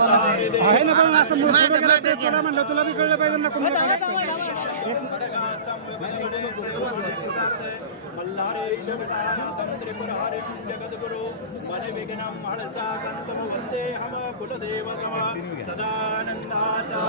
आहे ना पण असं मूर्ती वगैरे केला म्हणलं तुला बी कळलं पाहिजे ना कोणतं गुरु मन विघ्नं हळसा कांतम वंदे हम कुलदेवतम सदानंदाचा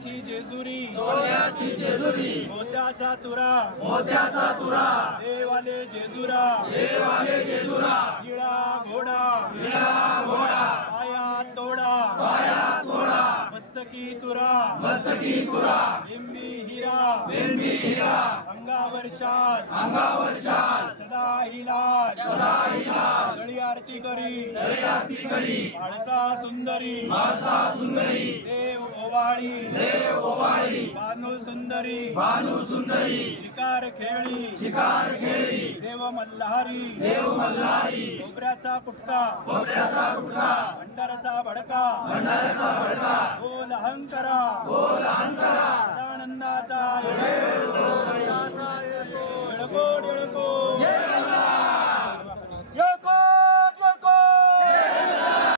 सोन्याची जेजुरी. सोन्याची जेजुरी. मोत्याचा तुरा. मोत्याचा तुरा. देवाले जेजुरा. देवाले जेजुरा. निळा घोडा. निळा घोडा. पाया तोडा. पाया तोडा. मस्तकी तुरा. मस्तकी तुरा. बिंबी हिरा. बिंबी हिरा. अंगावर शाल. अंगावर शाल. सदा हिलास सदा गळी आरती करी. गळी आरती करी. माळसा सुंदरी. माळसा सुंदरी. देव ओवाळी. देव ओवाळी. भानू सुंदरी. भानू सुंदरी. शिकार खेळी. शिकार खेळी. देव मल्हारी. देव मल्हारी. कोपऱ्याचा पुटका कोपऱ्याचा पुटका भंडाराचा भडका. भंडाराचा भडका. बोल अहंकारा. बोल अहंकारा.